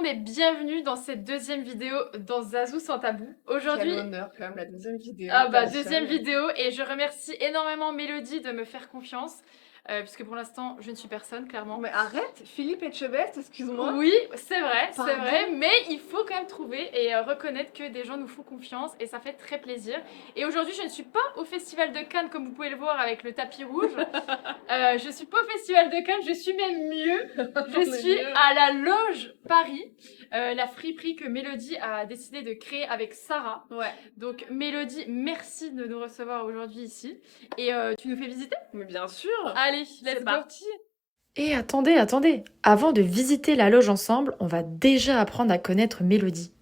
monde et bienvenue dans cette deuxième vidéo dans Zazou sans tabou. Aujourd'hui, Quel honneur quand même, la deuxième vidéo. deuxième vidéo et je remercie énormément Mélodie de me faire confiance puisque pour l'instant je ne suis personne clairement. Mais arrête, Philippe Etchebest, excuse-moi. Oui, c'est vrai, Pardon. mais il faut quand même trouver et reconnaître que des gens nous font confiance et ça fait très plaisir. Et aujourd'hui, je ne suis pas au Festival de Cannes comme vous pouvez le voir avec le tapis rouge. Je suis pas au Festival de Cannes, je suis même mieux. Je suis à la Loge Paris, la friperie que Mélodie a décidé de créer avec Sarah. Ouais. Donc Mélodie, merci de nous recevoir aujourd'hui ici. Et tu nous fais visiter? Mais bien sûr. Allez, let's C'est go. parti. Et attendez. Avant de visiter la loge ensemble, on va déjà apprendre à connaître Mélodie.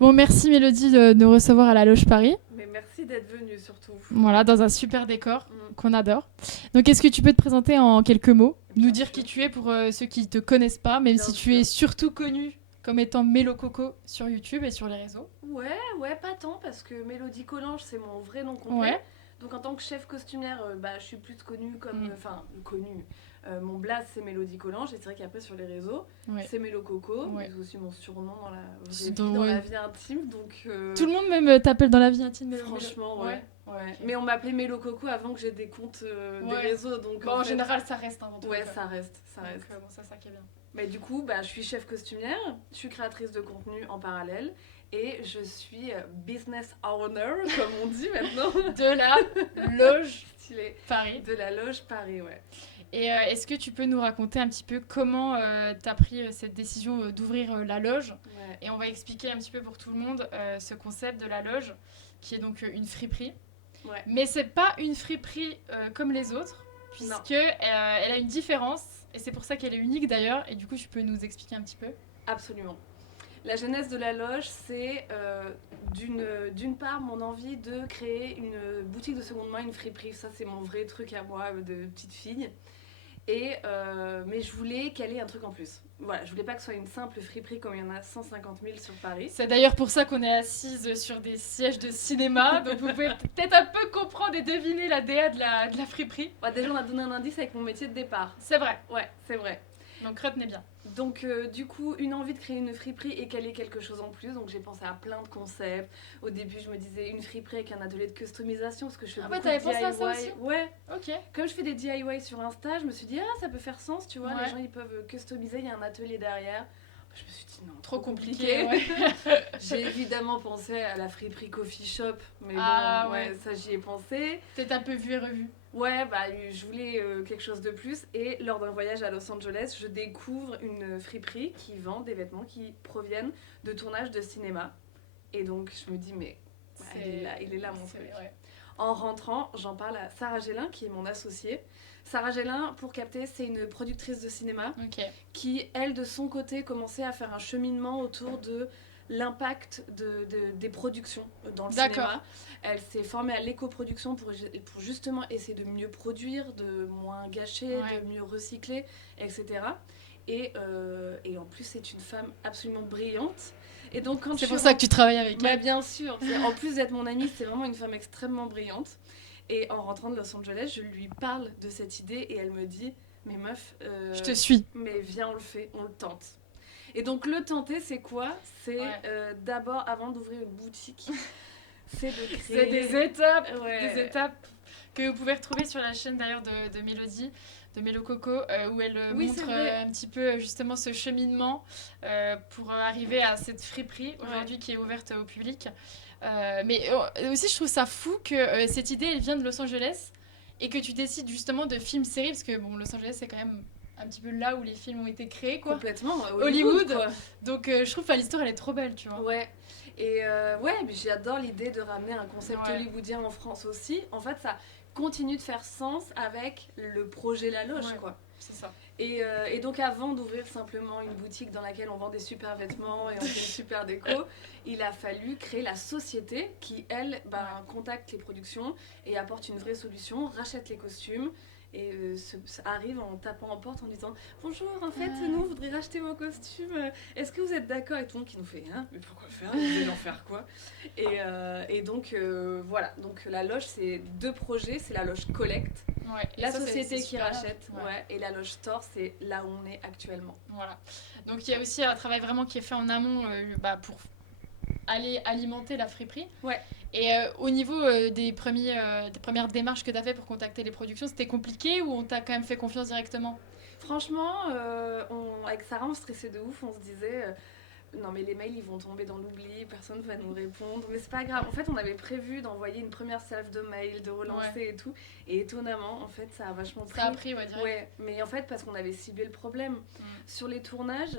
Bon, merci Mélodie de nous recevoir à la Loge Paris. Mais merci d'être venue surtout. Voilà, dans un super décor qu'on adore. Donc, est-ce que tu peux te présenter en quelques mots, nous dire qui tu es pour ceux qui te connaissent pas, même si tu es surtout connue comme étant Mélo Coco sur YouTube et sur les réseaux. Ouais, pas tant parce que Mélodie Collange c'est mon vrai nom complet. Ouais. Donc en tant que chef costumière, je suis plus connue comme, connue. Mon blaze c'est Mélodie Collange et c'est vrai qu'après sur les réseaux c'est Mélo Coco. Ouais. C'est aussi mon surnom dans la vraie vie, Donc, dans la vie intime. Donc tout le monde même t'appelle dans la vie intime Mélo. franchement ouais. Okay. Mais on m'appelait Mélo Coco avant que j'ai des comptes des réseaux. Donc, bon, en général, ça reste avant tout. Ouais, ça reste. Bon, ça qui est bien. Mais du coup, je suis chef costumière, je suis créatrice de contenu en parallèle et je suis business owner, comme on dit maintenant. De la Loge Paris. De la Loge Paris, ouais. Et est-ce que tu peux nous raconter un petit peu comment tu as pris cette décision d'ouvrir la loge? Et on va expliquer un petit peu pour tout le monde ce concept de la loge, qui est donc une friperie. Ouais. Mais c'est pas une friperie comme les autres, puisque elle a une différence, et c'est pour ça qu'elle est unique d'ailleurs, et du coup tu peux nous expliquer un petit peu? Absolument. La genèse de la loge, c'est d'une part mon envie de créer une boutique de seconde main, une friperie. Ça, c'est mon vrai truc à moi de petite fille. Mais je voulais caler un truc en plus. Voilà, je voulais pas que ce soit une simple friperie comme il y en a 150 000 sur Paris. C'est d'ailleurs pour ça qu'on est assise sur des sièges de cinéma, donc vous pouvez peut-être un peu comprendre et deviner la DA de la friperie. Ouais, déjà on a donné un indice avec mon métier de départ. C'est vrai. Ouais, c'est vrai. Donc retenez bien. Donc du coup, une envie de créer une friperie et caler quelque chose en plus. Donc j'ai pensé à plein de concepts. Au début, je me disais une friperie avec un atelier de customisation parce que je fais beaucoup de DIY. Pensé à ça aussi? Ouais. Ok. Comme je fais des DIY sur Insta, je me suis dit ça peut faire sens, tu vois. Les gens ils peuvent customiser, il y a un atelier derrière. Je me suis dit non, trop compliqué. J'ai évidemment pensé à la friperie coffee shop, mais ça j'y ai pensé. Peut-être un peu vu et revu. Ouais, je voulais quelque chose de plus et lors d'un voyage à Los Angeles, je découvre une friperie qui vend des vêtements qui proviennent de tournages de cinéma. Et donc je me dis mais il est là mon truc. Ouais. En rentrant, j'en parle à Sarah Gélin qui est mon associée. Sarah Gélin, pour capter, c'est une productrice de cinéma qui, elle, de son côté, commençait à faire un cheminement autour de l'impact des productions dans le cinéma. Elle s'est formée à l'éco-production pour justement essayer de mieux produire, de moins gâcher, de mieux recycler, etc. Et en plus, c'est une femme absolument brillante. Et donc, c'est pour ça que tu travailles avec elle. Bien sûr. En plus d'être mon amie, c'est vraiment une femme extrêmement brillante. Et en rentrant de Los Angeles, je lui parle de cette idée et elle me dit « Mais meuf, je te suis. Mais viens, on le fait, on le tente. » Et donc le tenter, c'est quoi? C'est d'abord, avant d'ouvrir une boutique, c'est de créer... C'est des étapes que vous pouvez retrouver sur la chaîne d'ailleurs de Mélodie, de Mélo Coco, où elle montre un petit peu justement ce cheminement pour arriver à cette friperie aujourd'hui qui est ouverte au public. Mais aussi je trouve ça fou que cette idée elle vient de Los Angeles et que tu décides justement de film-série, parce que bon, Los Angeles c'est quand même un petit peu là où les films ont été créés, quoi. Complètement, Hollywood quoi. Donc je trouve que l'histoire elle est trop belle, tu vois. Ouais. Et mais j'adore l'idée de ramener un concept hollywoodien en France aussi. En fait, ça continue de faire sens avec le projet La Loge, quoi. C'est ça. Et donc avant d'ouvrir simplement une boutique dans laquelle on vend des super vêtements et on fait une super déco, il a fallu créer la société qui, elle, contacte les productions et apporte une vraie solution, rachète les costumes et ça arrive en tapant en porte en disant « Bonjour, en fait, nous, on voudrait racheter vos costumes. Est-ce que vous êtes d'accord ?» Et tout le monde qui nous fait « Hein, mais pourquoi faire ? Vous allez en faire quoi ?» Et donc, voilà. Donc, la loge, c'est 2 projets. C'est la loge Collect, la société qui rachète, et la loge Store, c'est là où on est actuellement. Voilà. Donc, il y a aussi un travail vraiment qui est fait en amont pour aller alimenter la friperie. Ouais. Et au niveau des premières démarches que tu as fait pour contacter les productions, c'était compliqué ou on t'a quand même fait confiance directement ? Franchement, avec Sarah, on stressait de ouf. On se disait non mais les mails ils vont tomber dans l'oubli, personne va nous répondre, mais c'est pas grave. En fait, on avait prévu d'envoyer une première salve de mails, de relancer et tout, et étonnamment, en fait, ça a vachement pris. Ça a pris, direct. Ouais, mais en fait, parce qu'on avait ciblé le problème. Sur les tournages,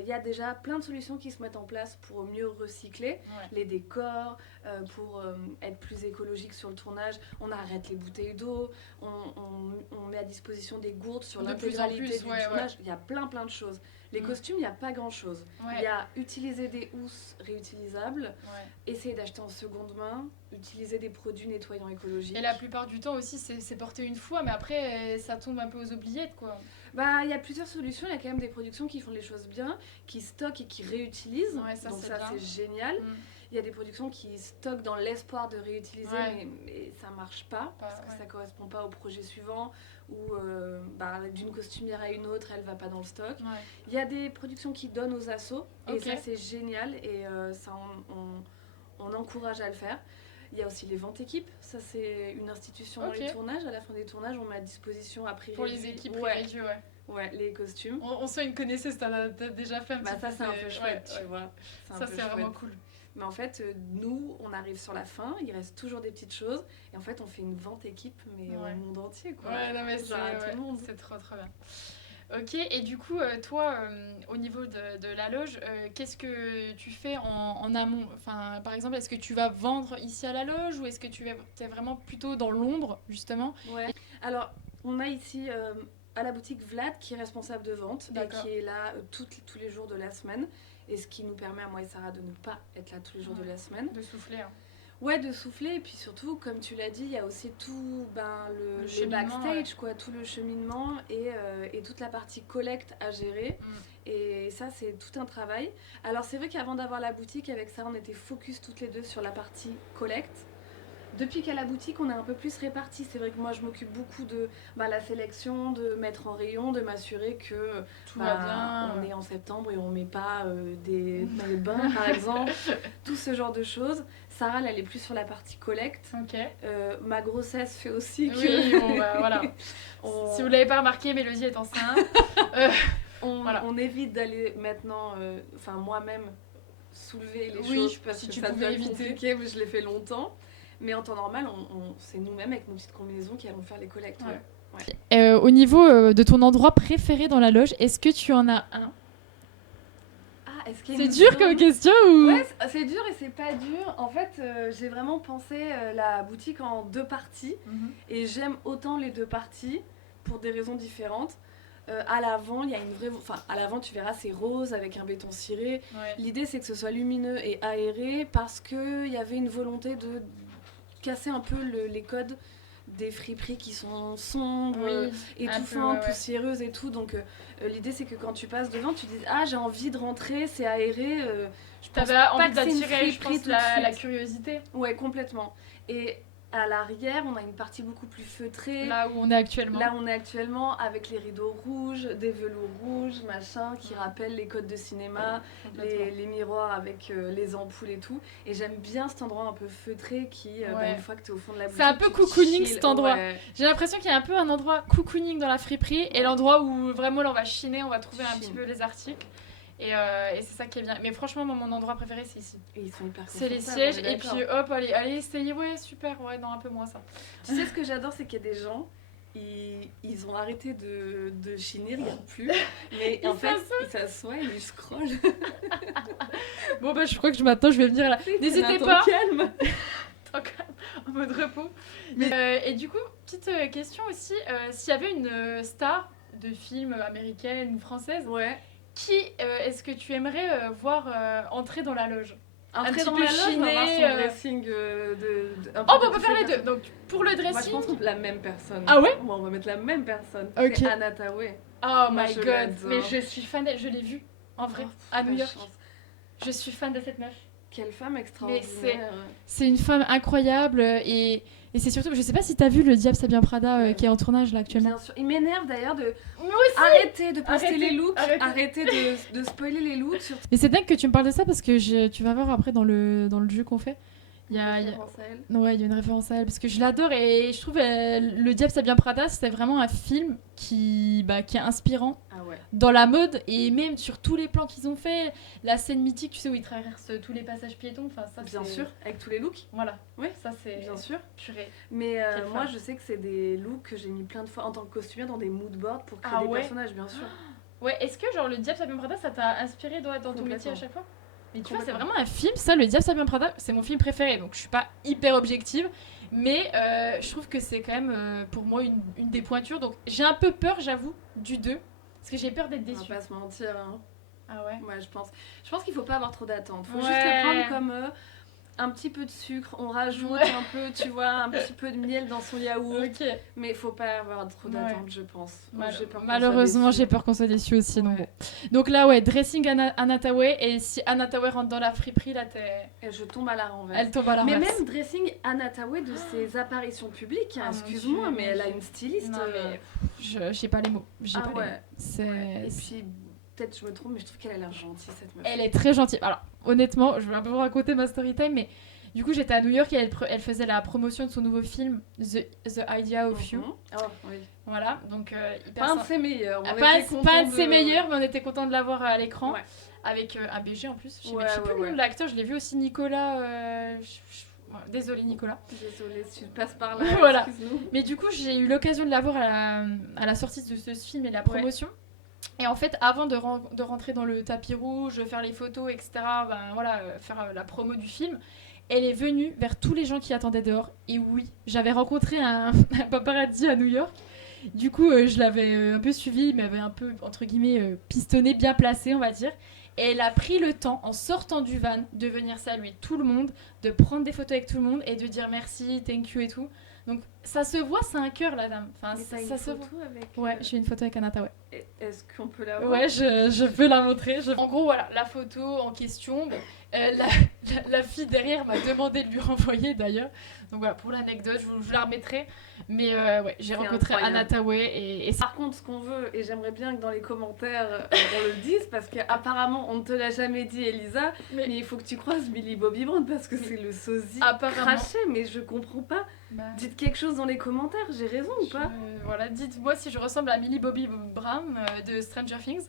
il y a déjà plein de solutions qui se mettent en place pour mieux recycler les décors, pour être plus écologique sur le tournage. On arrête les bouteilles d'eau, on met à disposition des gourdes sur l'intégralité du tournage. Il y a plein de choses. Les costumes, il n'y a pas grand-chose. Il y a utiliser des housses réutilisables, essayer d'acheter en seconde main, utiliser des produits nettoyants écologiques. Et la plupart du temps aussi, c'est porté une fois, mais après, ça tombe un peu aux oubliettes, quoi. Il y a plusieurs solutions. Il y a quand même des productions qui font les choses bien, qui stockent et qui réutilisent. Donc ça, c'est génial. Il y a des productions qui stockent dans l'espoir de réutiliser, mais ça ne marche pas, parce que ça ne correspond pas au projet suivant, ou d'une costumière à une autre, elle ne va pas dans le stock. Il y a des productions qui donnent aux assos, et ça c'est génial, et ça on encourage à le faire. Il y a aussi les ventes équipes, ça c'est une institution dans les tournages. À la fin des tournages, on met à disposition à prix réduit. Pour les équipes réduies, Ouais, les costumes. On sent une connaisseuse, t'as déjà fait un petit peu. Ça c'est un peu chouette, tu vois. Ça c'est vraiment cool. Mais en fait, nous, on arrive sur la fin, il reste toujours des petites choses, et en fait, on fait une vente équipe, mais au monde entier, quoi. Ouais, non mais tout le monde. C'est trop bien. Ok, et du coup, toi, au niveau de la loge, qu'est-ce que tu fais en amont ? Enfin, par exemple, est-ce que tu vas vendre ici à la loge ou est-ce que tu es vraiment plutôt dans l'ombre, justement ? Ouais. Alors, on a ici à la boutique Vlad qui est responsable de vente et qui est là tous les jours de la semaine. Et ce qui nous permet à moi et Sarah de ne pas être là tous les jours de la semaine. De souffler. Ouais, de souffler. Et puis surtout, comme tu l'as dit, il y a aussi tout le backstage, quoi, tout le cheminement et toute la partie collecte à gérer. Et ça, c'est tout un travail. Alors, c'est vrai qu'avant d'avoir la boutique, avec Sarah, on était focus toutes les deux sur la partie collecte. Depuis qu'à la boutique, on est un peu plus répartis. C'est vrai que moi, je m'occupe beaucoup de la sélection, de mettre en rayon, de m'assurer que tout va bien. On est en septembre et on met pas des maillots de bain, par exemple. Tout ce genre de choses. Sarah, elle est plus sur la partie collecte. Ma grossesse fait aussi que... Oui, voilà. Si vous l'avez pas remarqué, Mélodie est enceinte. On évite d'aller maintenant, moi-même, soulever les choses parce que ça devient compliqué, mais je l'ai fait longtemps. Mais en temps normal, c'est nous-mêmes avec nos petites combinaisons qui allons faire les collectes. Au niveau de ton endroit préféré dans la loge, est-ce que tu en as un ? C'est dur comme question ou... Ouais, c'est dur et c'est pas dur. En fait, j'ai vraiment pensé la boutique en 2 parties. Et j'aime autant les 2 parties pour des raisons différentes. À l'avant, il y a une vraie... à l'avant, tu verras, c'est rose avec un béton ciré. L'idée, c'est que ce soit lumineux et aéré parce qu'il y avait une volonté de casser un peu les codes des friperies qui sont sombres, étouffantes, poussiéreuses et tout. Donc l'idée c'est que quand tu passes devant, tu dis j'ai envie de rentrer, c'est aéré. Je pense pas envie d'attirer, je pense, la curiosité. Ouais, complètement. Et à l'arrière, on a une partie beaucoup plus feutrée. Là où on est actuellement. Avec les rideaux rouges, des velours rouges, machin, qui rappellent les codes de cinéma, les miroirs avec les ampoules et tout. Et j'aime bien cet endroit un peu feutré qui, une fois que t'es au fond de la boutique, c'est un peu cocooning cet endroit. J'ai l'impression qu'il y a un peu un endroit cocooning dans la friperie et l'endroit où vraiment là on va chiner, on va trouver un petit peu les articles. Et c'est ça qui est bien. Mais franchement, mon endroit préféré, c'est ici. Et ils sont hyper c'est les sièges. Et puis hop, allez, essayez. Ouais, super. Ouais, non, un peu moins ça. Tu sais, ce que j'adore, c'est qu'il y a des gens, ils ont arrêté de chiner, ils regardent plus. Mais en fait, ils s'assoient et ils scrollent. Bon, je crois que maintenant, je vais venir là. N'hésitez pas. Calme. En mode repos. Et du coup, petite question aussi. S'il y avait une star de film américaine ou française, qui est-ce que tu aimerais voir entrer dans la loge ? Un petit dans peu la loge, chiné, on va voir son dressing Oh, bah, on peut faire les deux. Donc, pour le Moi, je dressing... pense la même personne. Ah ouais? Bon, on va mettre la même personne. Ok. C'est Anna Tawai. Oh Moi, my je god, l'adore. mais je suis fan d'elle, je l'ai vue en vrai, à New York. Je suis fan de cette meuf. Quelle femme extraordinaire. C'est une femme incroyable et c'est surtout, je sais pas si t'as vu Le Diable s'habille en Prada qui est en tournage là actuellement. Bien sûr, il m'énerve d'ailleurs de Moi aussi. arrêter de poster Arrêtez, les looks, arrêtez. arrêter de spoiler les looks sur Mais c'est dingue que tu me parles de ça parce que tu vas voir après dans le jeu qu'on fait. Il y a une référence à elle parce que je l'adore et je trouve Le Diable s'habille en Prada, c'était vraiment un film qui est inspirant dans la mode et même sur tous les plans qu'ils ont fait, la scène mythique, tu sais, où ils traversent tous les passages piétons, enfin ça bien sûr, avec tous les looks. Voilà. Oui, ça c'est bien sûr. Purée. Mais moi je sais que c'est des looks que j'ai mis plein de fois en tant que costumière dans des moodboards pour créer des personnages, bien sûr. Ouais, est-ce que genre Le Diable s'habille en Prada ça t'a inspiré dans ton métier à chaque fois? Mais tu vois, c'est vraiment un film, ça, Le Diable s'habille en Prada, c'est mon film préféré, donc je suis pas hyper objective, mais je trouve que c'est quand même pour moi une des pointures, donc j'ai un peu peur, j'avoue, du 2, parce que j'ai peur d'être déçue. On va pas se mentir, hein. Ah ouais? Ouais, je pense qu'il faut pas avoir trop d'attentes, faut juste le prendre comme un petit peu de sucre, on rajoute un peu, tu vois, un petit peu de miel dans son yaourt, mais il faut pas avoir trop d'attentes, je pense. Malheureusement, j'ai peur qu'on soit déçu aussi. Donc là, dressing Anna Tawai, et si Anna Tawai rentre dans la friperie, là, et je tombe à la renverse. Elle tombe à la renverse. Mais même dressing Anna Tawai de ses apparitions publiques, excuse-moi, mais elle a une styliste. Non, mais j'ai pas les mots. J'ai pas les mots. Et puis... Peut-être je me trompe, mais je trouve qu'elle a l'air gentille, cette meuf. Elle est très gentille. Alors, honnêtement, je vais un peu vous raconter ma story time, mais du coup, j'étais à New York et elle faisait la promotion de son nouveau film, The Idea of You. Oh, oui. Voilà, donc pas un de ses meilleurs. Pas un de ses meilleurs, mais on était content de l'avoir à l'écran. Avec un BG en plus. Je sais plus le nom de l'acteur, je l'ai vu aussi, Nicolas. Désolée, Nicolas. Désolée, si tu passes par là. Voilà. Mais du coup, j'ai eu l'occasion de la voir à la sortie de ce film et la promotion. Et en fait, avant de rentrer dans le tapis rouge, faire les photos, etc., faire la promo du film, elle est venue vers tous les gens qui attendaient dehors. Et oui, j'avais rencontré un paparazzi à New York. Du coup, je l'avais un peu suivi, il m'avait un peu, entre guillemets, pistonné, bien placé, on va dire. Et elle a pris le temps, en sortant du van, de venir saluer tout le monde, de prendre des photos avec tout le monde et de dire merci, thank you et tout. Donc ça se voit, c'est un cœur la dame. Enfin, ça se voit. Ouais, j'ai une photo avec Anna Tawai. Est-ce qu'on peut la voir? Ouais, je peux la montrer. En gros, voilà, la photo en question. La fille derrière m'a demandé de lui renvoyer d'ailleurs. Donc voilà, pour l'anecdote, je vous la remettrai. Mais j'ai rencontré Anna Tawai et par contre, ce qu'on veut, et j'aimerais bien que dans les commentaires on le dise, parce qu'apparemment on ne te l'a jamais dit, Elisa, mais il faut que tu croises Millie Bobby Brown parce que c'est le sosie craché, mais je comprends pas. Dites quelque chose dans les commentaires, j'ai raison ou pas? Voilà, dites-moi si je ressemble à Millie Bobby Brown de Stranger Things.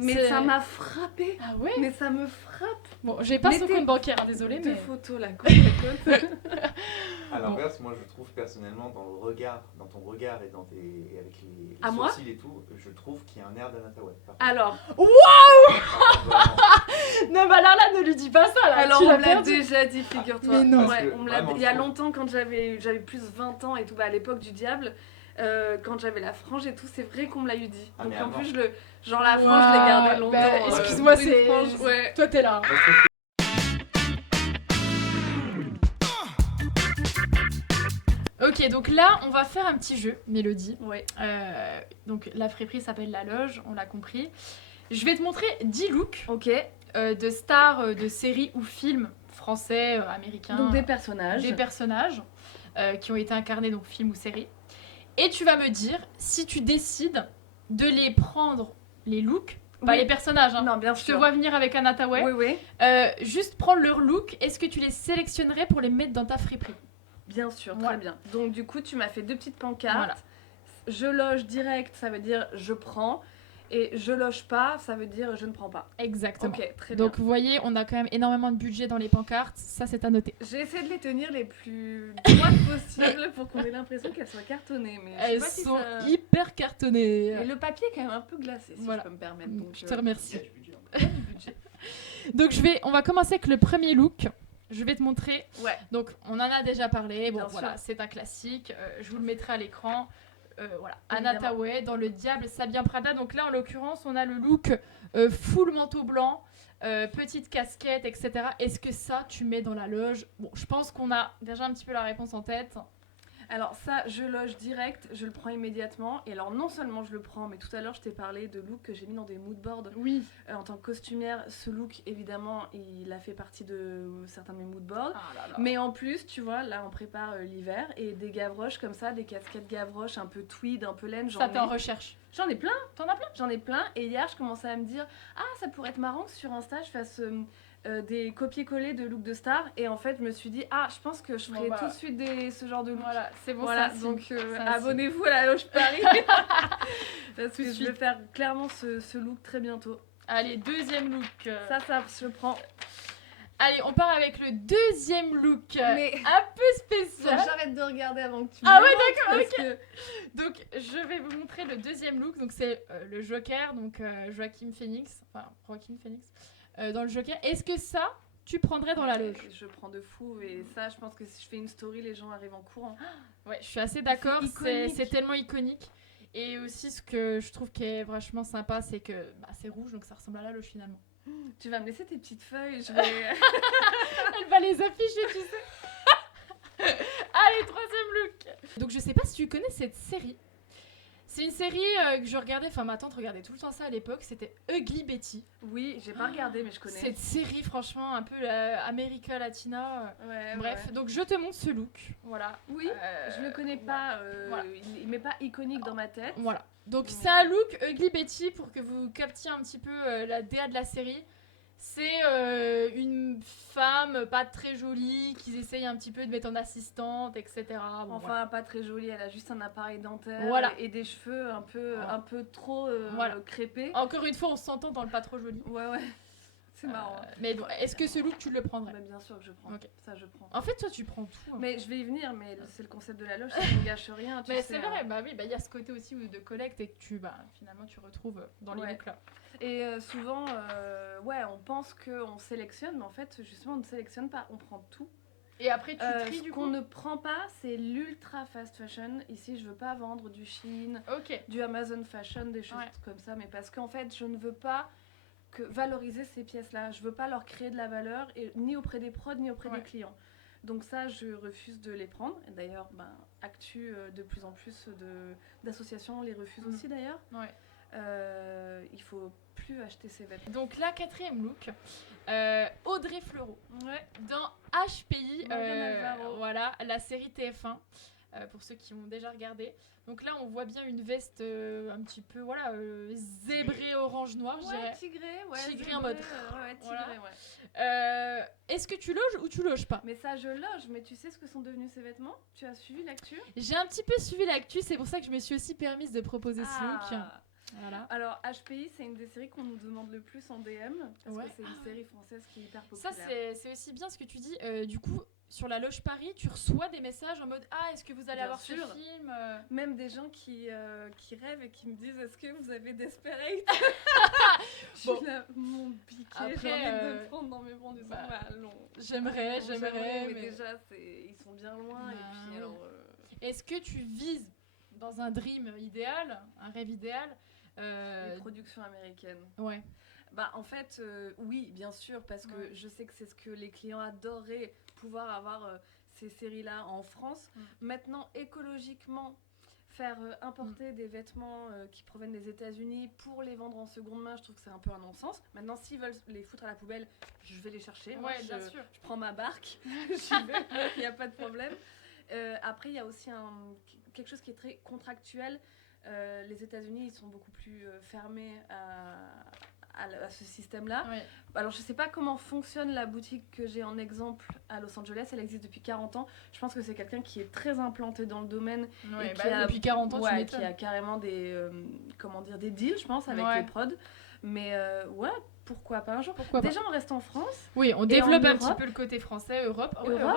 Mais ça m'a frappée. Ah ouais? Mais ça me frappe. Bon, j'ai pas son compte bancaire, désolée. Deux photos là, côte à côte. À l'inverse, moi je trouve personnellement dans ton regard et avec les sourcils et tout, je trouve qu'il y a un air d'Anna Tawai. Alors, waouh! Non, mais alors là, ne lui dis pas ça là. Alors on me l'a déjà dit, figure-toi. Mais non. Ouais, il y a longtemps, quand j'avais plus 20 ans et tout, à l'époque du diable. Quand j'avais la frange et tout, c'est vrai qu'on me l'a eu dit. Donc en plus, la frange, je l'ai gardée longtemps. Excuse-moi, c'est frange. Ouais. Toi, t'es là. Ok, donc là, on va faire un petit jeu, Mélodie. Ouais. Donc la friperie s'appelle La Loge, on l'a compris. Je vais te montrer 10 looks de stars de séries ou films français, américains. Donc des personnages. Des personnages qui ont été incarnés, donc film ou série. Et tu vas me dire si tu décides de les prendre, les looks, pas les personnages. Hein. Non, bien sûr. Je te vois venir avec Anna Tawai. Oui. Juste prendre leur look. Est-ce que tu les sélectionnerais pour les mettre dans ta friperie? Bien sûr, très bien. Donc du coup, tu m'as fait 2 petites pancartes. Voilà. Je loge direct, ça veut dire je prends. Et je loge pas, ça veut dire je ne prends pas. Exactement. Ok, très bien. Donc vous voyez, on a quand même énormément de budget dans les pancartes. Ça, c'est à noter. J'ai essayé de les tenir les plus droites possibles pour qu'on ait l'impression qu'elles soient cartonnées. Mais elles sont hyper cartonnées. Mais le papier est quand même un peu glacé, si je peux me permettre. Donc, je te remercie. Il y a du budget. Donc on va commencer avec le premier look. Je vais te montrer. Ouais. Donc on en a déjà parlé. Bon, Bien voilà, c'est un classique. Je vous le mettrai à l'écran. Voilà, Évidemment. Anna Tawai dans Le Diable s'habille en Prada. Donc là, en l'occurrence, on a le look full manteau blanc petite casquette, etc. Est-ce que ça, tu mets dans la loge? Bon, je pense qu'on a déjà un petit peu la réponse en tête. Alors ça, je loge direct, je le prends immédiatement. Et alors non seulement je le prends, mais tout à l'heure je t'ai parlé de look que j'ai mis dans des moodboards. Oui. En tant que costumière, ce look, évidemment, il a fait partie de certains de mes moodboards. Ah là là. Mais en plus, tu vois, là on prépare l'hiver et des gavroches comme ça, des casquettes gavroches un peu tweed, un peu laine. Ça t'es en recherche. J'en ai plein. T'en as plein? J'en ai plein. Et hier, je commençais à me dire, ah, ça pourrait être marrant que sur Insta, je fasse des copier-coller de look de star. Et en fait, je me suis dit, ah, je pense que je ferai tout de suite ce genre de look. Voilà, c'est bon, voilà, ça. Donc, abonnez-vous à la Loge Paris. Parce que je vais faire clairement ce look très bientôt. Allez, deuxième look. Ça, je prends. Allez, on part avec le deuxième look. Mais un peu spécial. J'arrête de regarder avant que tu Ah me ouais, montres, d'accord, ok. Donc, je vais vous montrer le deuxième look. Donc, c'est le Joker, donc Joaquin Phoenix. Dans le Joker. Est-ce que ça, tu prendrais dans la loge? Je prends de fou. Et ça, je pense que si je fais une story, les gens arrivent en courant. Ouais, je suis assez d'accord. C'est C'est tellement iconique. Et aussi, ce que je trouve qui est vachement sympa, c'est que c'est rouge, donc ça ressemble à la loge finalement. Tu vas me laisser tes petites feuilles, je vais... Elle va les afficher, tu sais. Allez, troisième look. Donc je sais pas si tu connais cette série. C'est une série que je regardais, enfin ma tante regardait tout le temps ça à l'époque, c'était Ugly Betty. Oui, j'ai pas regardé mais je connais. Cette série franchement un peu America Latina. Bref, ouais. donc je te montre ce look. Voilà. Oui, je le connais pas, voilà. il m'est pas iconique dans ma tête. Voilà. Donc c'est un look Ugly Betty pour que vous captiez un petit peu la DA de la série. C'est une femme pas très jolie qu'ils essayent un petit peu de mettre en assistante, etc. Bon, enfin, voilà. pas très jolie, elle a juste un appareil dentaire Voilà. et des cheveux un peu trop crépés. Encore une fois, on s'entend dans le pas trop joli. Ouais. C'est marrant. Mais bon, est-ce que ce look, tu le prendrais? Bien sûr que je prends. Okay. Ça, je prends. En fait, toi, tu prends tout. Hein. Mais je vais y venir, mais c'est le concept de la loge, ça ne gâche rien. Mais c'est vrai, il y a ce côté aussi de collecte et que finalement, tu retrouves dans les looks là. Et souvent, on pense qu'on sélectionne, mais en fait, justement, on ne sélectionne pas, on prend tout. Et après, tu tries du coup. Ce qu'on ne prend pas, c'est l'ultra fast fashion. Ici, je veux pas vendre du Shein, du Amazon Fashion, des choses comme ça, mais parce qu'en fait, je ne veux pas valoriser ces pièces-là. Je veux pas leur créer de la valeur, ni auprès des prods, ni auprès des clients. Donc ça, je refuse de les prendre. Et d'ailleurs, Actu, de plus en plus d'associations les refusent aussi d'ailleurs. Il faut plus acheter ces vêtements. Donc là, quatrième look, Audrey Fleurot. Dans HPI, voilà, la série TF1. Pour ceux qui ont déjà regardé. Donc là, on voit bien une veste un petit peu zébrée orange-noir, je dirais. Tigré en mode. Est-ce que tu loges ou tu loges pas? Mais ça, je loge. Mais tu sais ce que sont devenus ces vêtements? Tu as suivi l'actu? J'ai un petit peu suivi l'actu, c'est pour ça que je me suis aussi permise de proposer ce look. Voilà. Alors, HPI, c'est une des séries qu'on nous demande le plus en DM, parce que c'est une série française qui est hyper populaire. Ça, c'est aussi bien ce que tu dis. Du coup, sur la Loge Paris, tu reçois des messages en mode « Ah, est-ce que vous allez avoir ce film ?» Même des gens qui rêvent et qui me disent « Est-ce que vous avez Desperate ?» Je suis là, mon piqué, j'ai envie de le prendre dans mes bras en disant J'aimerais, mais déjà, ils sont bien loin. Et puis, alors, est-ce que tu vises dans un dream idéal, un rêve idéal les productions américaines. Ouais. En fait, oui, bien sûr, parce que je sais que c'est ce que les clients adoreraient, pouvoir avoir ces séries-là en France. Maintenant, écologiquement, faire importer des vêtements qui proviennent des États-Unis pour les vendre en seconde main, je trouve que c'est un peu un non-sens. Maintenant, s'ils veulent les foutre à la poubelle, je vais les chercher. Moi, bien sûr. Je prends ma barque, j'y vais, il n'y a pas de problème. Après, il y a aussi quelque chose qui est très contractuel. Les États-Unis, ils sont beaucoup plus fermés à ce système-là. Alors, je ne sais pas comment fonctionne la boutique que j'ai en exemple à Los Angeles. Elle existe depuis 40 ans. Je pense que c'est quelqu'un qui est très implanté dans le domaine. Et depuis 40 ans, qui a carrément des deals, je pense, avec les prods. Mais pourquoi pas un jour. Déjà, on reste en France. Oui, on développe un petit peu le côté français, Europe,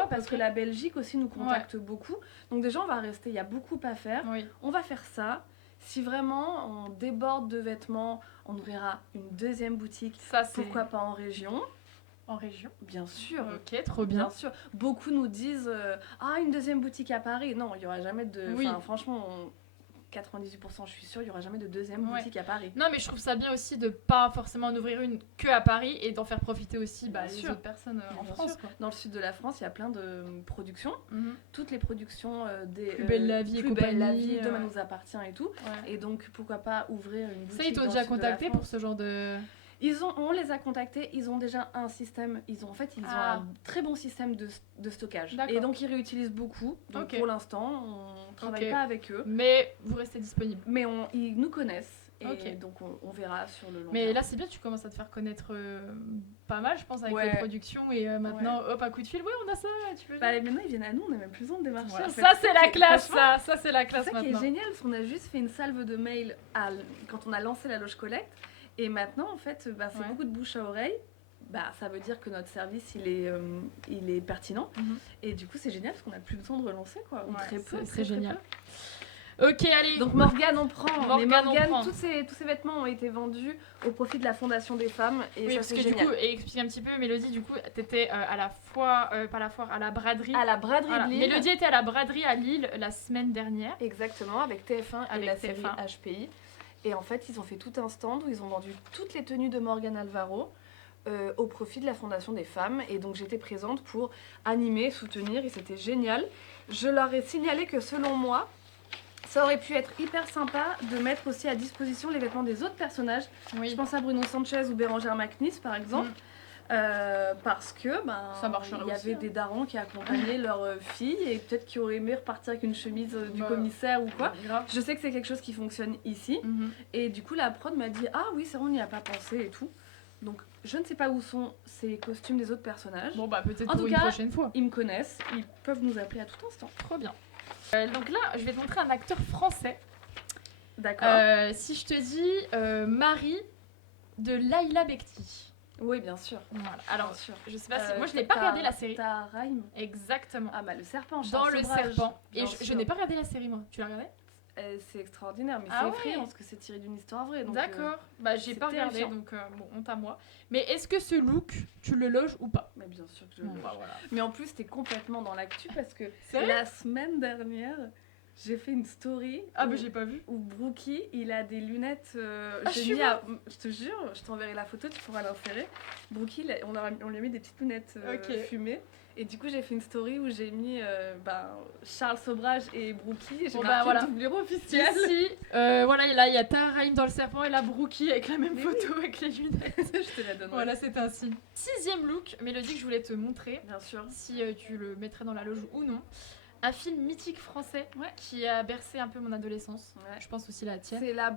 parce que la Belgique aussi nous contacte beaucoup. Donc déjà, on va rester, il y a beaucoup à faire. On va faire ça. Si vraiment on déborde de vêtements, on ouvrira une deuxième boutique. Pourquoi pas en région? En région? Bien sûr. Ok, trop bien. Bien sûr. Beaucoup nous disent une deuxième boutique à Paris. Non, il n'y aura jamais de... Franchement, 98%, je suis sûre, il n'y aura jamais de deuxième boutique à Paris. Non, mais je trouve ça bien aussi de pas forcément en ouvrir une que à Paris et d'en faire profiter aussi les autres personnes en France. Quoi. Dans le sud de la France, il y a plein de productions. Toutes les productions des Plus belle la vie et compagnie. La vie, Demain nous appartient et tout. Ouais. Et donc, pourquoi pas ouvrir une boutique. Ça, ils t'ont déjà contacté pour ce genre de... On les a contactés, ils ont déjà un système, ils ont un très bon système de stockage. Et donc ils réutilisent beaucoup. Donc pour l'instant, on ne travaille pas avec eux. Mais vous restez disponible. Mais ils nous connaissent. Et donc on verra sur le long terme. Mais là c'est bien, tu commences à te faire connaître pas mal je pense avec les productions et maintenant hop un coup de fil, on a ça, tu veux maintenant ils viennent à nous, on n'a même plus besoin de démarcher. En fait. Ça c'est la classe, ça c'est la classe maintenant. C'est ça qui est génial, parce qu'on a juste fait une salve de mails quand on a lancé la loge collecte. Et maintenant, en fait, c'est beaucoup de bouche à oreille. Ça veut dire que notre service, il est pertinent. Et du coup, c'est génial parce qu'on n'a plus besoin de relancer, quoi. Ou très peu. C'est génial. Ok, allez. Donc Morgane, on prend. Morgane, tous ces vêtements ont été vendus au profit de la Fondation des femmes. Et ça, c'est génial. Du coup, et explique un petit peu, Mélodie, du coup, t'étais à la foire, pas la foire, à la braderie. À la braderie de Lille. Mélodie était à la braderie à Lille la semaine dernière. Exactement, avec TF1 et la série HPI. Et en fait, ils ont fait tout un stand où ils ont vendu toutes les tenues de Morgane Alvaro au profit de la Fondation des femmes. Et donc, j'étais présente pour animer, soutenir, et c'était génial. Je leur ai signalé que selon moi, ça aurait pu être hyper sympa de mettre aussi à disposition les vêtements des autres personnages. Je pense à Bruno Sanchez ou Bérangère Macnis, par exemple. Parce que il y avait des darons qui accompagnaient leurs filles et peut-être qui auraient aimé repartir avec une chemise du commissaire ou quoi. Je sais que c'est quelque chose qui fonctionne ici et du coup la prod m'a dit oui c'est vrai, on n'y a pas pensé et tout. Donc je ne sais pas où sont ces costumes des autres personnages. Peut-être pour une prochaine fois. Ils me connaissent, ils peuvent nous appeler à tout instant. Trop bien. Donc là je vais te montrer un acteur français. D'accord. Si je te dis Marie de Laila Bekti. Oui, bien sûr. Voilà. Alors, bien sûr. Je sais pas si... Moi, je n'ai pas regardé la série. Tahar-Rahim. Exactement. Le serpent. Dans le serpent. Et je n'ai pas regardé la série, moi. Tu l'as regardé ? C'est extraordinaire, mais c'est effrayant parce que c'est tiré d'une histoire vraie. D'accord. J'ai pas regardé, donc honte à moi. Mais est-ce que ce look, tu le loges ou pas ? Mais bien sûr que je le loge. Voilà. Mais en plus, t'es complètement dans l'actu parce que la semaine dernière... J'ai fait une story. J'ai pas vu. Où Brookie, il a des lunettes. Je te jure, je t'enverrai la photo, tu pourras l'insérer. Brookie, on lui a mis des petites lunettes fumées. Et du coup, j'ai fait une story où j'ai mis Charles Sobrage et Brookie. J'ai marqué le doublure officiel. Ici, là, il y a Tahar-Rahim dans le serpent et là, Brookie avec la même photo avec les lunettes. Je te la donne. Voilà, c'est un signe. 6e look, Mélodie, que je voulais te montrer. Bien sûr. Si tu le mettrais dans la loge ou non. Un film mythique français qui a bercé un peu mon adolescence. Je pense aussi la tienne. C'est le la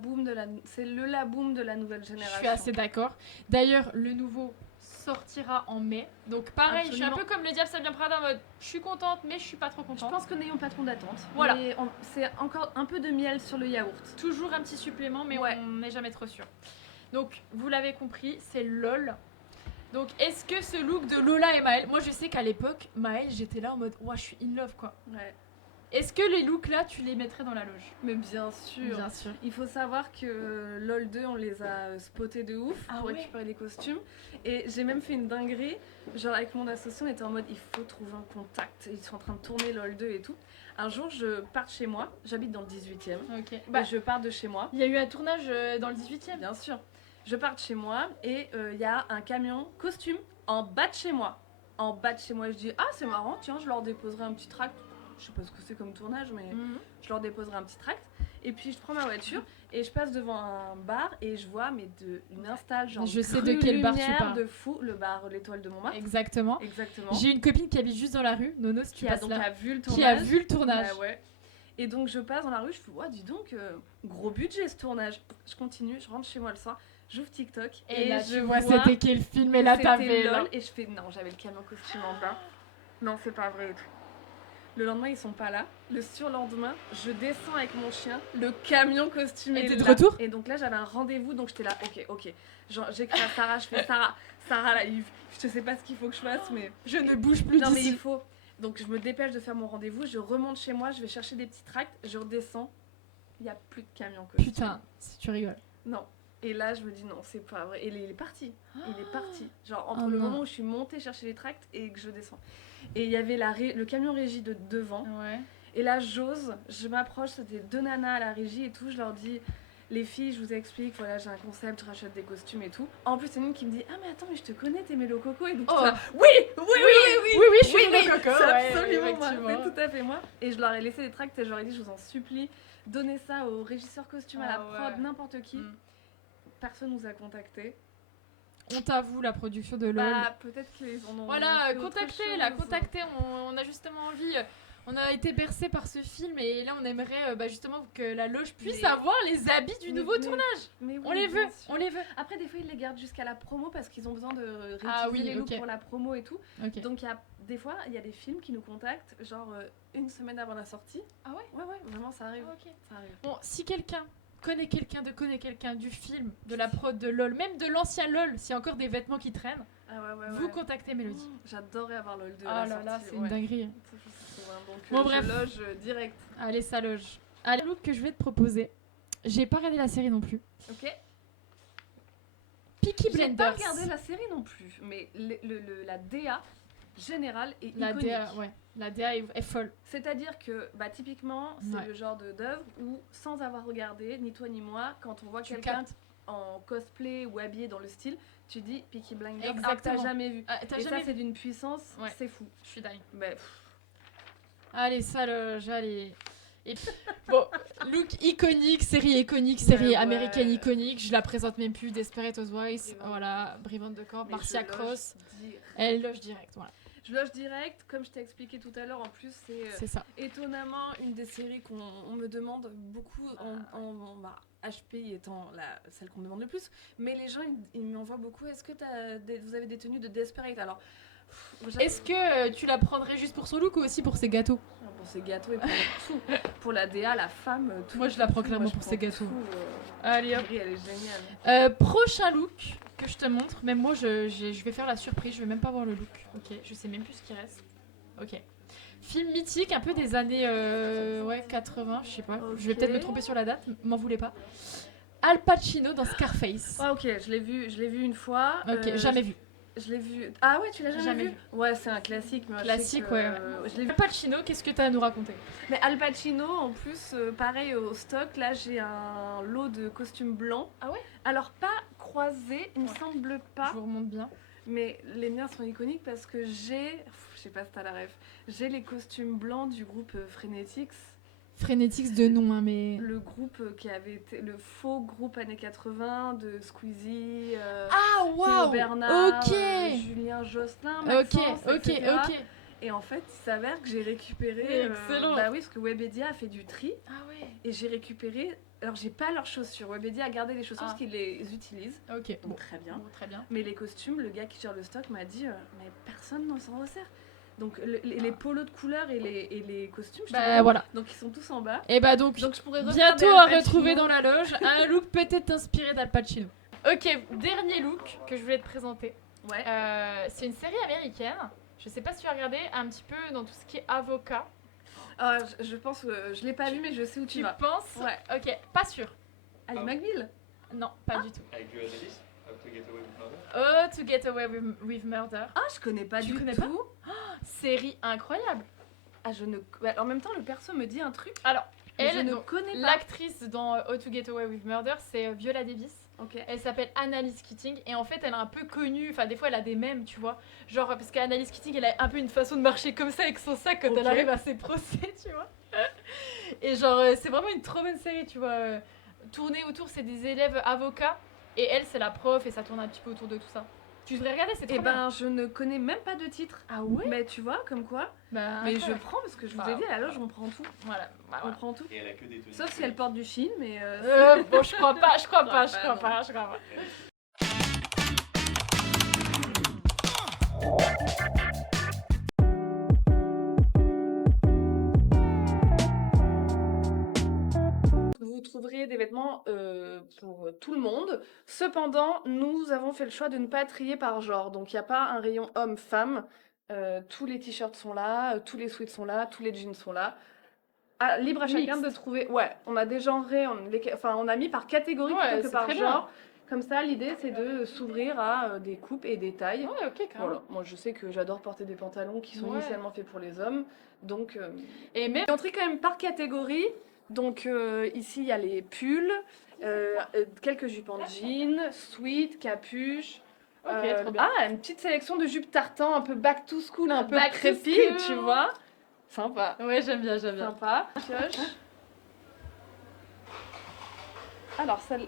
boom de la nouvelle génération. Je suis assez d'accord. D'ailleurs, le nouveau sortira en mai. Donc pareil, je suis un peu comme le Diable Savent Bien Prada en mode je suis contente mais je suis pas trop contente. Je pense que n'ayons pas trop d'attente. Voilà. C'est encore un peu de miel sur le yaourt. Toujours un petit supplément mais on n'est jamais trop sûr. Donc vous l'avez compris, c'est LOL. Donc, est-ce que ce look de Lola et Maëlle... Moi, je sais qu'à l'époque, Maëlle, j'étais là en mode... je suis in love, quoi. Ouais. Est-ce que les looks, là, tu les mettrais dans la loge ? Mais bien sûr. Bien sûr. Il faut savoir que LOL 2, on les a spotés de ouf pour récupérer les costumes. Et j'ai même fait une dinguerie. Genre, avec mon associé, on était en mode... Il faut trouver un contact. Ils sont en train de tourner LOL 2 et tout. Un jour, je pars de chez moi. J'habite dans le 18e. Ok. Et je pars de chez moi. Il y a eu un tournage dans le 18e ? Bien sûr. Je pars de chez moi et il y a un camion costume en bas de chez moi. En bas de chez moi, je dis c'est marrant, tiens, je leur déposerai un petit tract. Je sais pas ce que c'est comme tournage, mais je leur déposerai un petit tract. Et puis je prends ma voiture et je passe devant un bar et je vois une install genre je sais de quel bar tu parles. De fou, le bar L'Étoile de Montmartre. Exactement. J'ai une copine qui habite juste dans la rue, Nono, si tu passes là, qui a vu le tournage. Ouais. Et donc je passe dans la rue, je fais dis donc, gros budget ce tournage. Je continue, je rentre chez moi le soir. J'ouvre TikTok et là je vois c'était quel film et là t'avais LOL et je fais non, j'avais le camion costume en bas. Non, c'est pas vrai et tout. Le lendemain ils sont pas là. Le surlendemain, je descends avec mon chien, le camion costume est là. De retour. Et donc là j'avais un rendez-vous donc j'étais là OK. Genre j'écris à Sarah, je fais Sarah là, je sais pas ce qu'il faut que je fasse mais je ne bouge plus non d'ici. Mais il faut. Donc je me dépêche de faire mon rendez-vous, je remonte chez moi, je vais chercher des petits tracts, je redescends. Il y a plus de camion costume. Putain, si tu rigoles. Non. Et là, je me dis non, c'est pas vrai. Et il est parti. Il est parti. Genre, entre le moment où je suis montée chercher les tracts et que je descends. Et il y avait le camion régie de devant. Ouais. Et là, je m'approche, c'était 2 nanas à la régie et tout, je leur dis... Les filles, je vous explique, voilà, j'ai un concept, je rachète des costumes et tout. En plus, c'est une qui me dit, ah mais attends, mais je te connais, t'es Mélo Coco. Et donc, oui, je suis Mélo Coco. C'est absolument moi, c'est tout à fait moi. Et je leur ai laissé des tracts et je leur ai dit, je vous en supplie, donnez ça au régisseur costume, à la prod, n'importe qui. Personne nous a contactés. On t'avoue la production de LOL. Bah, peut-être qu'ils en ont. Voilà, contactez, on a justement envie. On a été bercés par ce film et là on aimerait justement que la loge puisse avoir les habits du nouveau tournage. Mais oui, on les veut. Après des fois ils les gardent jusqu'à la promo parce qu'ils ont besoin de réutiliser les looks pour la promo et tout. Donc des fois il y a des films qui nous contactent genre une semaine avant la sortie. Ah ouais? Ouais, vraiment ça arrive. Ça arrive. Bon, si quelqu'un connaît quelqu'un du film, de la prod de LOL, même de l'ancien LOL, s'il y a encore des vêtements qui traînent, vous contactez Mélodie. J'adorais avoir LOL 2 à la sortie. Là, c'est une dinguerie. Donc bref, loge direct. Allez, ça loge. Allez, le look que je vais te proposer. J'ai pas regardé la série non plus. Ok. Peaky Blinders. J'ai pas regardé la série non plus, mais la DA générale est iconique. La DA est folle. C'est-à-dire que, typiquement, c'est le genre d'œuvre où, sans avoir regardé, ni toi ni moi, quand on voit quelqu'un en cosplay ou habillé dans le style, tu dis Peaky Blinders. Exactement. T'as jamais vu. Ça, c'est d'une puissance, c'est fou. Je suis dingue. Allez, ça loge, allez. Et puis, bon, look iconique, série américaine iconique, je la présente même plus, Desperate Housewives, voilà, Brivante de Camp, Marcia Cross, elle loge direct, voilà. Je loge direct, comme je t'ai expliqué tout à l'heure, en plus c'est ça. Étonnamment une des séries qu'on me demande beaucoup, HPI étant celle qu'on me demande le plus, mais les gens ils m'envoient beaucoup, est-ce que vous avez des tenues de Desperate? Alors, est-ce que tu la prendrais juste pour son look ou aussi pour ses gâteaux? Pour ses gâteaux et pour tout. Pour la DA, la femme, tout. Moi je la prends clairement pour ses gâteaux. Allez hop. Elle est géniale. Prochain look que je te montre, même moi je vais faire la surprise, je vais même pas voir le look. Ok, je sais même plus ce qui reste. Ok. Film mythique, un peu des années 80, je sais pas. Okay. Je vais peut-être me tromper sur la date, m'en voulez pas. Al Pacino dans Scarface. Ah ok, je l'ai vu une fois. Ok, jamais vu. Je l'ai vu. Ah ouais, tu l'as jamais vu? Ouais, c'est un classique. Mais classique, ouais. Je l'ai vu. Al Pacino, qu'est-ce que tu as à nous raconter? Mais Al Pacino, en plus, pareil au stock, là j'ai un lot de costumes blancs. Ah ouais? Alors pas croisés, il me semble pas. Je vous remonte bien. Mais les miens sont iconiques parce que je sais pas si t'as la ref, j'ai les costumes blancs du groupe Frenetics. Frenetics de nom, hein, mais... Le groupe qui avait été le faux groupe années 80 de Squeezie, Théo Bernard, Julien Josselin, Maxence, etc. Et en fait, il s'avère que j'ai récupéré... Excellent. Bah oui, parce que Webedia a fait du tri. Ah ouais. Et j'ai récupéré... Alors, j'ai pas leurs chaussures. Webedia a gardé les chaussures parce qu'ils les utilisent. Ok. Donc, très bien. Très bien. Mais les costumes, le gars qui gère le stock m'a dit mais personne n'en s'en resserre. Donc les polos de couleur et les costumes, voilà. Donc ils sont tous en bas. Et bah donc je pourrais bientôt à retrouver dans la loge un look peut-être inspiré d'Al Pacino. Ok, dernier look que je voulais te présenter. Ouais. C'est une série américaine. Je sais pas si tu as regardé un petit peu dans tout ce qui est avocat. Je pense que je l'ai pas vu mais je sais où tu vas. Tu penses? Ouais. Ok, pas sûr. Ali McBeal? Non, pas du tout. Avec du Alice? To Get Away with Murder. Ah, je connais pas du tout. Série incroyable. En même temps, le perso me dit un truc. Alors, je ne connais pas. L'actrice dans How to Get Away with Murder, c'est Viola Davis. Okay. Elle s'appelle Annalise Keating et en fait, elle est un peu connue. Enfin, des fois, elle a des mèmes, tu vois. Genre, parce qu'Annalise Keating, elle a un peu une façon de marcher comme ça avec son sac quand elle arrive à ses procès, tu vois. Et genre, c'est vraiment une trop bonne série, tu vois. Tourner autour, c'est des élèves avocats. Et elle, c'est la prof et ça tourne un petit peu autour de tout ça. Tu devrais regarder, c'est trop bien. Je ne connais même pas de titre. Ah ouais? Mais tu vois, comme quoi. Mais je prends parce que je vous ai dit, à la loge, on prend tout. Voilà. On prend tout. Et elle a que des tenues. Sauf si elle porte du Chine, mais... bon, je crois pas. Vous trouverez des vêtements pour tout le monde. Cependant, nous avons fait le choix de ne pas trier par genre. Donc, il n'y a pas un rayon homme-femme. Tous les t-shirts sont là, tous les sweats sont là, tous les jeans sont là. Libre à chacun de trouver. Ouais, on a dégenré, on a mis par catégorie plutôt que par genre. Comme ça, l'idée, c'est de s'ouvrir à des coupes et des tailles. Ouais, ok, carrément. Voilà. Moi, je sais que j'adore porter des pantalons qui sont initialement faits pour les hommes. Donc, et même... on trie quand même par catégorie. Donc, ici, il y a les pulls, quelques jupes en jean, sweat, capuche. Trop bien. Une petite sélection de jupes tartan, un peu back to school, un peu Back to prépi, school. tu vois. Sympa. Ouais, j'aime bien. Sympa. Pioche. Alors, celle...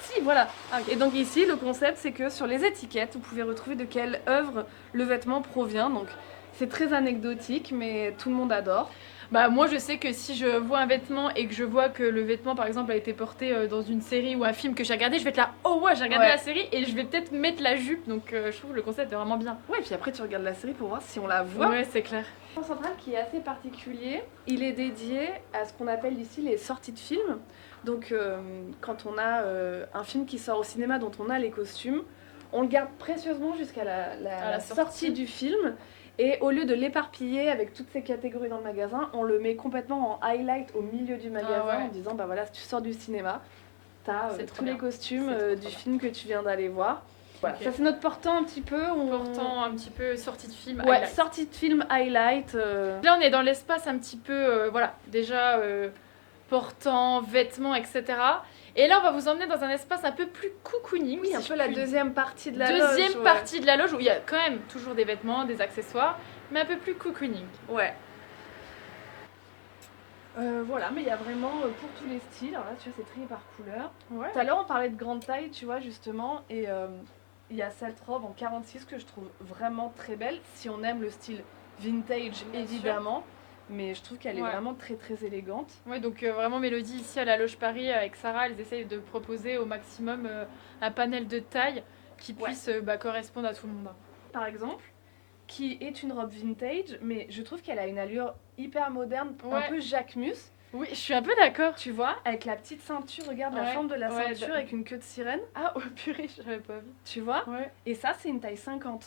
Si, voilà. Et donc ici, le concept, c'est que sur les étiquettes, vous pouvez retrouver de quelle œuvre le vêtement provient. Donc, c'est très anecdotique, mais tout le monde adore. Bah moi je sais que si je vois un vêtement et que je vois que le vêtement par exemple a été porté dans une série ou un film que j'ai regardé, je vais être là, oh ouais j'ai regardé la série et je vais peut-être mettre la jupe, donc je trouve le concept est vraiment bien. Ouais, et puis après tu regardes la série pour voir si on la voit. Ouais, c'est clair. Le central qui est assez particulier, il est dédié à ce qu'on appelle ici les sorties de films. Donc quand on a un film qui sort au cinéma dont on a les costumes, on le garde précieusement jusqu'à la sortie du film. Et au lieu de l'éparpiller avec toutes ces catégories dans le magasin, on le met complètement en highlight au milieu du magasin en disant bah voilà, si tu sors du cinéma, t'as tous les costumes du film que tu viens d'aller voir. Voilà. Ça c'est notre portant un petit peu. Portant un petit peu sortie de film. Ouais, sortie de film highlight. Là on est dans l'espace un petit peu, voilà, déjà portant, vêtements, etc. Et là, on va vous emmener dans un espace un peu plus cocooning. Oui, un peu la deuxième partie de la loge. Deuxième partie de la loge où il y a quand même toujours des vêtements, des accessoires, mais un peu plus cocooning. Ouais. Voilà, mais il y a vraiment pour tous les styles. Alors là, tu vois, c'est trié par couleur. Ouais. Tout à l'heure, on parlait de grande taille, tu vois, justement. Et il y a cette robe en 46 que je trouve vraiment très belle. Si on aime le style vintage, évidemment. Mais je trouve qu'elle est vraiment très très élégante. Ouais, donc vraiment Mélodie ici à la Loge Paris avec Sarah, elles essayent de proposer au maximum un panel de taille qui puisse correspondre à tout le monde. Par exemple, qui est une robe vintage, mais je trouve qu'elle a une allure hyper moderne, un peu Jacquemus. Oui, je suis un peu d'accord. Tu vois, avec la petite ceinture, regarde la forme de la ceinture avec une queue de sirène. Ah oh, purée, je l'avais pas vu. Tu vois. Et ça, c'est une taille 50.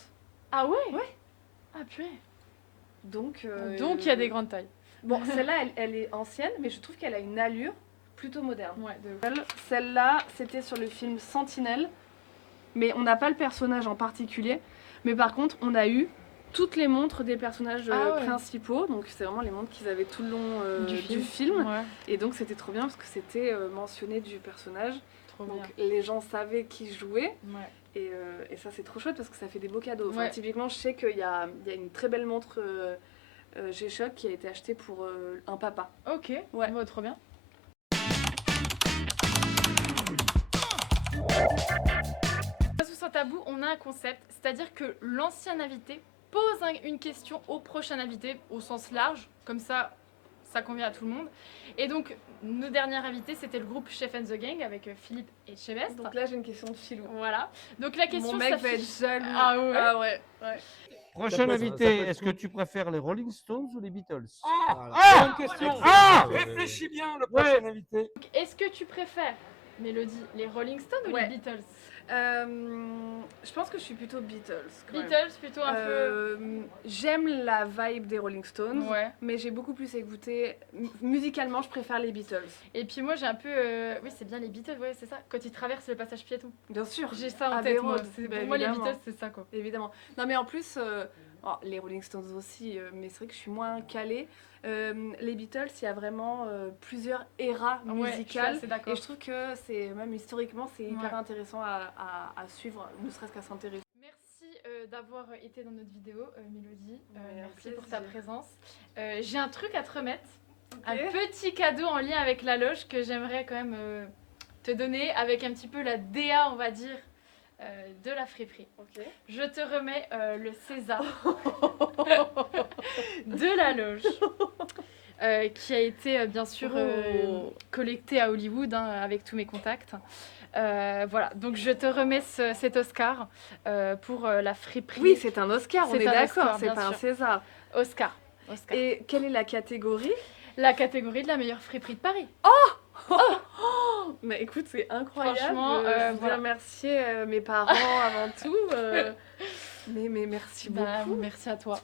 Ah ouais. Ouais. Ah purée. Donc il y a des grandes tailles. Bon, celle-là, elle est ancienne, mais je trouve qu'elle a une allure plutôt moderne. Ouais, celle-là, c'était sur le film Sentinelle, mais on n'a pas le personnage en particulier. Mais par contre, on a eu toutes les montres des personnages principaux. Donc c'est vraiment les montres qu'ils avaient tout le long du film. Ouais. Et donc c'était trop bien parce que c'était mentionné du personnage. Trop donc bien. les gens savaient qui jouait. Ouais. Et ça c'est trop chouette parce que ça fait des beaux cadeaux. Enfin, typiquement, je sais qu'il y a une très belle montre G-Shock qui a été achetée pour un papa. Ok, trop bien. Sans tabou, on a un concept, c'est-à-dire que l'ancien invité pose une question au prochain invité au sens large, comme ça convient à tout le monde. Et donc, nos derniers invités, c'était le groupe Chef and the Gang avec Philippe et Chebest. Donc là, j'ai une question de Philou. Voilà. Donc la question, mon mec va être jaloux. Ah ouais. Prochain invité, est-ce que tu préfères les Rolling Stones ou les Beatles? Bonne question. Réfléchis bien, le prochain invité. Donc, est-ce que tu préfères, Mélodie, les Rolling Stones ou les Beatles? Je pense que je suis plutôt Beatles. Beatles, plutôt un peu. J'aime la vibe des Rolling Stones, mais j'ai beaucoup plus écouté. Musicalement, je préfère les Beatles. Et puis moi, j'ai un peu. Oui, c'est bien les Beatles, ouais, c'est ça. Quand ils traversent le passage piéton. Bien sûr. J'ai ça en tête, moi. Pour moi, les Beatles, c'est ça, quoi. Évidemment. Non, mais en plus, les Rolling Stones aussi, mais c'est vrai que je suis moins calée. Les Beatles, il y a vraiment plusieurs éras musicales et je trouve que c'est même historiquement c'est hyper intéressant à suivre, ne serait-ce qu'à s'intéresser. Merci d'avoir été dans notre vidéo, Mélodie. Merci pour ta présence. J'ai un truc à te remettre, un petit cadeau en lien avec la loge que j'aimerais quand même te donner avec un petit peu la DA, on va dire, de la friperie. Je te remets le César de la loge qui a été bien sûr collecté à Hollywood avec tous mes contacts. Voilà, donc je te remets cet Oscar pour la friperie. Oui, c'est un Oscar, on est d'accord, c'est pas un César. Oscar. Et quelle est la catégorie? La catégorie de la meilleure friperie de Paris. Mais écoute, c'est incroyable. Franchement, je voudrais remercier mes parents avant tout. Mais merci beaucoup. Merci à toi.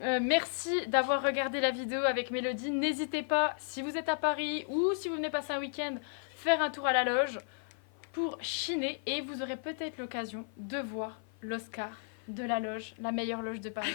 Merci d'avoir regardé la vidéo avec Mélodie. N'hésitez pas, si vous êtes à Paris ou si vous venez passer un week-end, faire un tour à la loge. pour chiner et vous aurez peut-être l'occasion de voir l'Oscar de la loge, la meilleure loge de Paris.